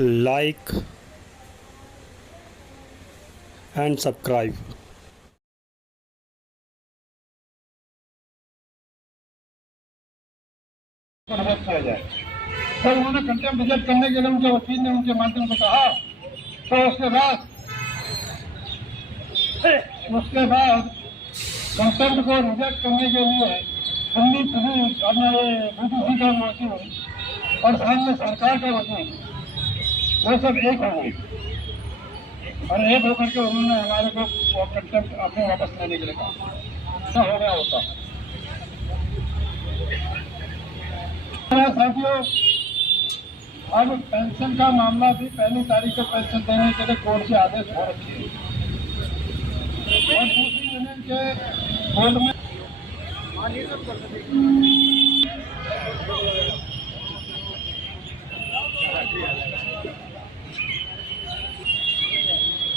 like and subscribe. किया जाए। तो उन्होंने कंटेम्प्ट रिजेक्ट करने के लिए उनके वकील ने उनके माध्यम से कहा, तो उसके बाद कंटेम्प्ट को रिजेक्ट करने के लिए दिल्ली पुलिस हमारे बीटीसी का वकील और सामने सरकार का वकील वो सब एक हो गई और एक होकर के उन्होंने हमारे को कंटेम्प्ट अपने वापस लेने के लिए कहा। ऐसा हो गया होता। साथियों, अब पेंशन का मामला भी 1 तारीख को पेंशन देने के लिए कोर्ट के आदेश हो रखे हैं और दूसरी यूनियन के कोर्ट में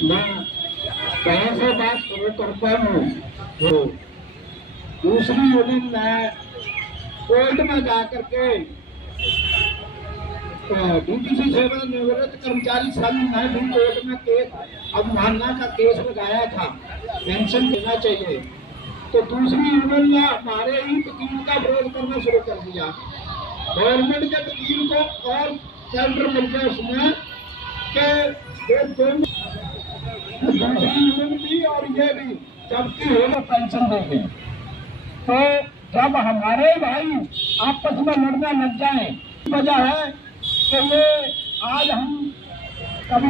मैं कहीं से बात शुरू करता हूँ तो दूसरी यूनियन में कोर्ट में जाकर के डीटीसी सेवानिवृत्त कर्मचारी संघ ने भी कोर्ट में केस अवमानना का केस लगाया था, पेंशन देना चाहिए। तो दूसरी यूनियन ने हमारे ही वकील का विरोध करना शुरू कर दिया। गवर्नमेंट के वकील को और सेंटर मिल गया उसमें कि दूसरी यूनियन भी और ये भी जबकि होगा पेंशन देंगे। तो जब हमारे भाई आपस में लड़ना लग जाए, वजह है कि ये आज हम कभी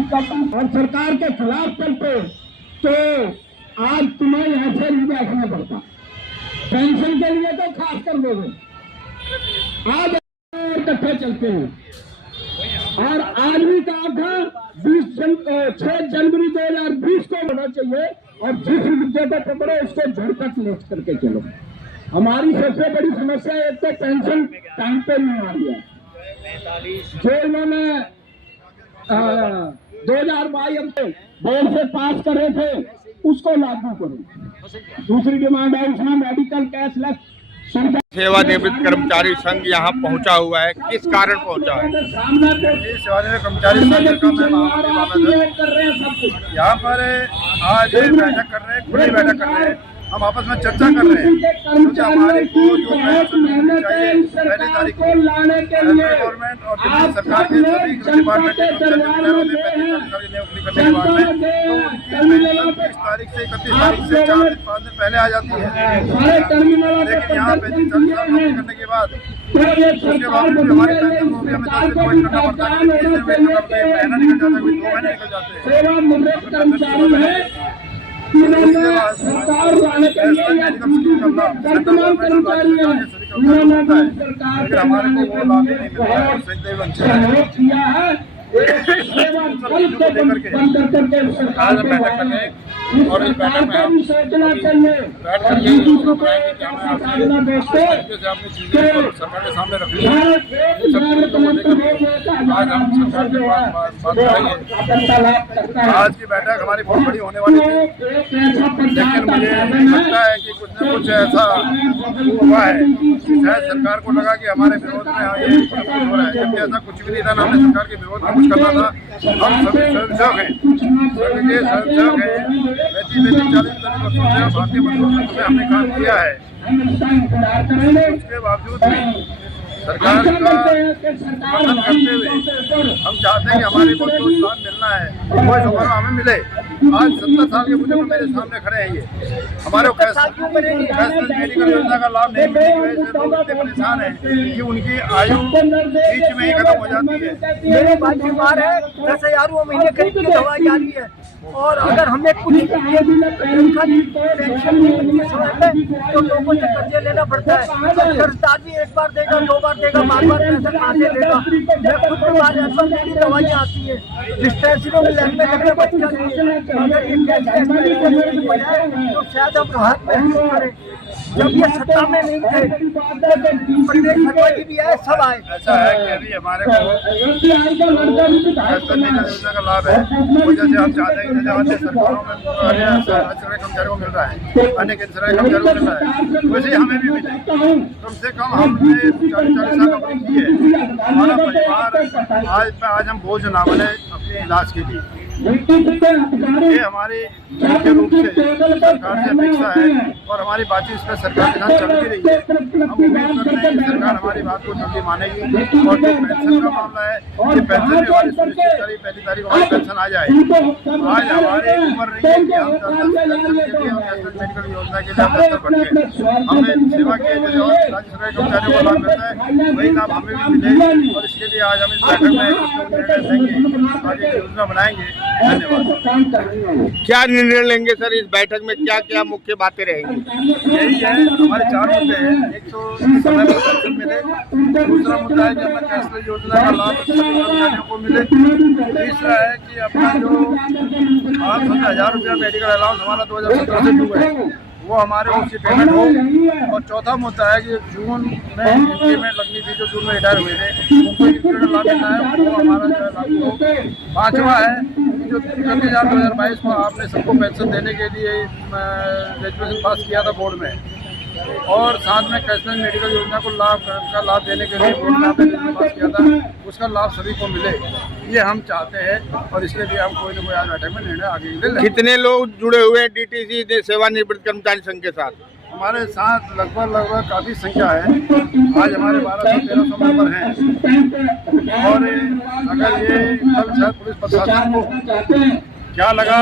और सरकार के खिलाफ चलते तो आज तुम्हें यहाँ से नहीं बैठना पड़ता। पेंशन के लिए तो खास कर दोगे, आज इकट्ठे चलते हैं। और आज भी कहा था 6 जनवरी 2020 को होना चाहिए और जिस मुद्दे पर पकड़ो उसको जड़ तक ले करके चलो। हमारी सबसे बड़ी समस्या एक तो पेंशन टाइम पे नहीं आ रही है। जो इन्होंने 2022 में बोर्ड से पास करे थे उसको लागू करो। दूसरी डिमांड है उसमें मेडिकल कैशलेस सुविधा। सेवानिवृत्त कर्मचारी संघ यहाँ पहुँचा हुआ है, किस कारण पहुँचा है? सेवानिवृत्त कर्मचारी संघ का मैं यहाँ पर आज बैठक कर रहे हैं, खुली बैठक कर रहे हैं। हम आपस में चर्चा कर रहे हैं क्योंकि हमारे को जो पेंशन चाहिए 1 तारीख को सेंट्रल गवर्नमेंट और दिल्ली सरकार के सभी डिपार्टमेंट के कर्मचारियों ने नियुक्ति करने के बाद में तो उनकी पेंशन 30 तारीख से 31 तारीख से 4-5 दिन पहले आ जाती है। लेकिन यहाँ 35 करने के बाद उसके बाद हमारी पेंशन को भी हमें 10 दिन वेट करना पड़ता है। 30 दिन वेट करना, कोई महीना निकल जाता है, कोई 2 महीने निकल जाते हैं। सरकार लाने के लिए वर्तमान कर्मचारी है, लेकिन हमारे को वो लाने नहीं मिलता किया है। आज हम बैठक कर रहे हैं और इस बैठक में हम सोचना चाहिए बैठ करके सरकार के सामने रख लिया। आज हम सरकार के पास बात करेंगे। आज की बैठक हमारी बहुत बड़ी होने वाली थी, लेकिन मुझे लगता है कि कुछ न कुछ ऐसा हुआ है शायद सरकार को लगा कि हमारे विरोध में ये हो रहा है, जबकि ऐसा कुछ भी नहीं था। ना हमने सरकार के विरोध में कुछ करना था। हम सभी स्वयंसेवक हैं, संघ के स्वयंसेवक हैं। 40 वर्षों से भारतीय मजदूर संघ में हमने काम किया है। उसके बावजूद भी सरकार का समर्थन करते हुए हम चाहते हैं कि हमारे को जो स्थान मिलना है वो इस हमें मिले। आज 70 साल के बुजुर्ग मेरे सामने खड़े हैं, ये हमारे मेडिकल योजना का लाभ नहीं मिलने की वजह से लोग इतने परेशान हैं कि उनकी आयु बीच में ही खत्म हो जाती है। मेरे भाई बीमार है, 10,000 महीने करीब की दवाई आ रही है और अगर हमें कुछ पेंशन तो लोगों से कर्जे लेना पड़ता है। कर्जदार भी 1 बार देगा, 2 बार देगा, बार-बार पैसा कहाँ से देगा। मैं खुद बीमार ऐसा मेरी दवाइयाँ आती है, डिस्पेंसरियों में लाइन में लगने बच्चा अगर ये कैशलेस तो शायद हम राहत महसूस करें। जब ये सत्ता में नहीं थे, प्रदेश खटवाजी भी आए, सब आए। ऐसा है कि अभी हमारे को योजना का लाभ है, वो जैसे हम चाहते हैं जैसे अन्य सरकारों में अन्य सरकारी कर्मचारियों को मिल रहा है, अन्य केंद्र सरकारी कर्मचारियों को मिल रहा है, वैसे ही हमें भी मिले। कम से कम हमने 40 साल नौकरी की है, हमारा परिवार आज हम बोझ ना बने अपने इलाज के लिए। ये हमारी मुख्य रूप से सरकार से अपेक्षा है और हमारी बातचीत इस पर सरकार के साथ चल भी रही है। हम उम्मीद करते हैं कि सरकार हमारी बात को जल्दी मानेगी और जो पेंशन का मामला है, ये पेंशन भी हमारी सुनिश्चित करी, 1 तारीख को हमारी पेंशन आ जाए। आज हमारी उम्र नहीं है कि हम 10 पेंशन के लिए और नेशनल मेडिकल योजना के लिए हम दफ्तर बैठे, हमें सेवा के जैसे और राज्य सरकारी कर्मचारियों को लाभ मिलता है, वही लाभ हमें भी मिले और इसके लिए आज हम इस बैठक में निर्णय लेंगे, आगे की योजना बनाएंगे। धन्यवाद। क्या निर्णय लेंगे सर इस बैठक में, क्या क्या मुख्य बातें रहेंगी? यही है, हमारे 4 मुद्दे हैं। एक तो समय पर पेंशन मिले, दूसरा मुद्दा है कि हमें कैशलेस योजना का लाभ कर्मचारियों को मिले, तीसरा है कि अपना जो 8,000 रुपया मेडिकल अलाउंस हमारा 2017 से ड्यू है वो हमारे उसकी पेमेंट हो, और चौथा मुद्दा है कि जून में इंक्रीमेंट लगनी थी, जो जून में रिटायर हुए थे उनको इंक्रीमेंट लाभ मिलना है, वो हमारा जो है लागू हो। पाँचवा है कि जो 31/2022 को आपने सबको पेंशन देने के लिए रेजोल्यूशन पास किया था बोर्ड में, और साथ में कैशलेस मेडिकल योजना को लाभ देने के लिए बोर्ड में आपने रेजोल्यूशन पास किया था, उसका लाभ सभी को मिले, ये हम चाहते हैं और इसके लिए हम कोई न कोई आज बैठक में निर्णय आगे ले लें। कितने लोग जुड़े हुए हैं डीटीसी सेवानिवृत्त कर्मचारी संघ के साथ? हमारे साथ लगभग काफ़ी संख्या है। आज हमारे 1200-1300 मेंबर हैं, और अगर ये कल शायद पुलिस प्रशासन को क्या लगा,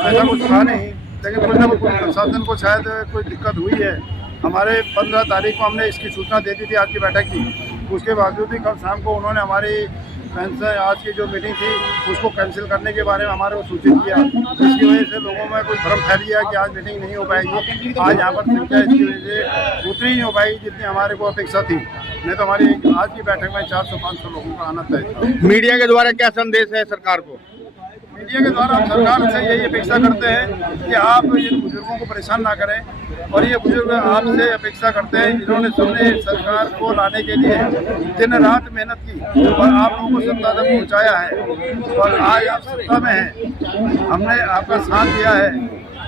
ऐसा कुछ था नहीं, लेकिन कुछ ना कुछ प्रशासन को शायद कोई दिक्कत हुई है। हमारे 15 तारीख को हमने इसकी सूचना दे दी थी आज की बैठक की, उसके बावजूद भी कल शाम को उन्होंने हमारी पेंशन आज की जो मीटिंग थी उसको कैंसिल करने के बारे में हमारे को सूचित किया, जिसकी वजह से लोगों में कुछ भ्रम फैल गया कि आज मीटिंग नहीं हो पाएगी। आज यहाँ पर संख्या इसकी वजह से उतनी नहीं हो पाएगी जितनी हमारे को अपेक्षा थी, नहीं तो हमारी आज की बैठक में 400-500 लोगों का आना तय था। मीडिया के द्वारा क्या संदेश है सरकार को? मीडिया के द्वारा हम सरकार से यही अपेक्षा करते हैं कि आप इन बुजुर्गों को परेशान ना करें, और ये बुजुर्ग आपसे अपेक्षा करते हैं, जिन्होंने सबने सरकार को लाने के लिए दिन रात मेहनत की और आप लोगों को सत्ता तक पहुँचाया है, और आज आप सत्ता में हैं, हमने आपका साथ दिया है।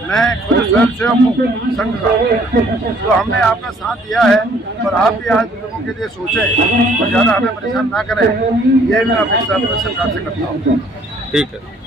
मैं खुद स्वयंसेवक हूँ संघ का, तो हमने आपका साथ दिया है, और आप भी आज बुजुर्गों के लिए सोचें और ज़्यादा हमें परेशान ना करें, ये मैं अपेक्षा सरकार से करता हूँ। ठीक है।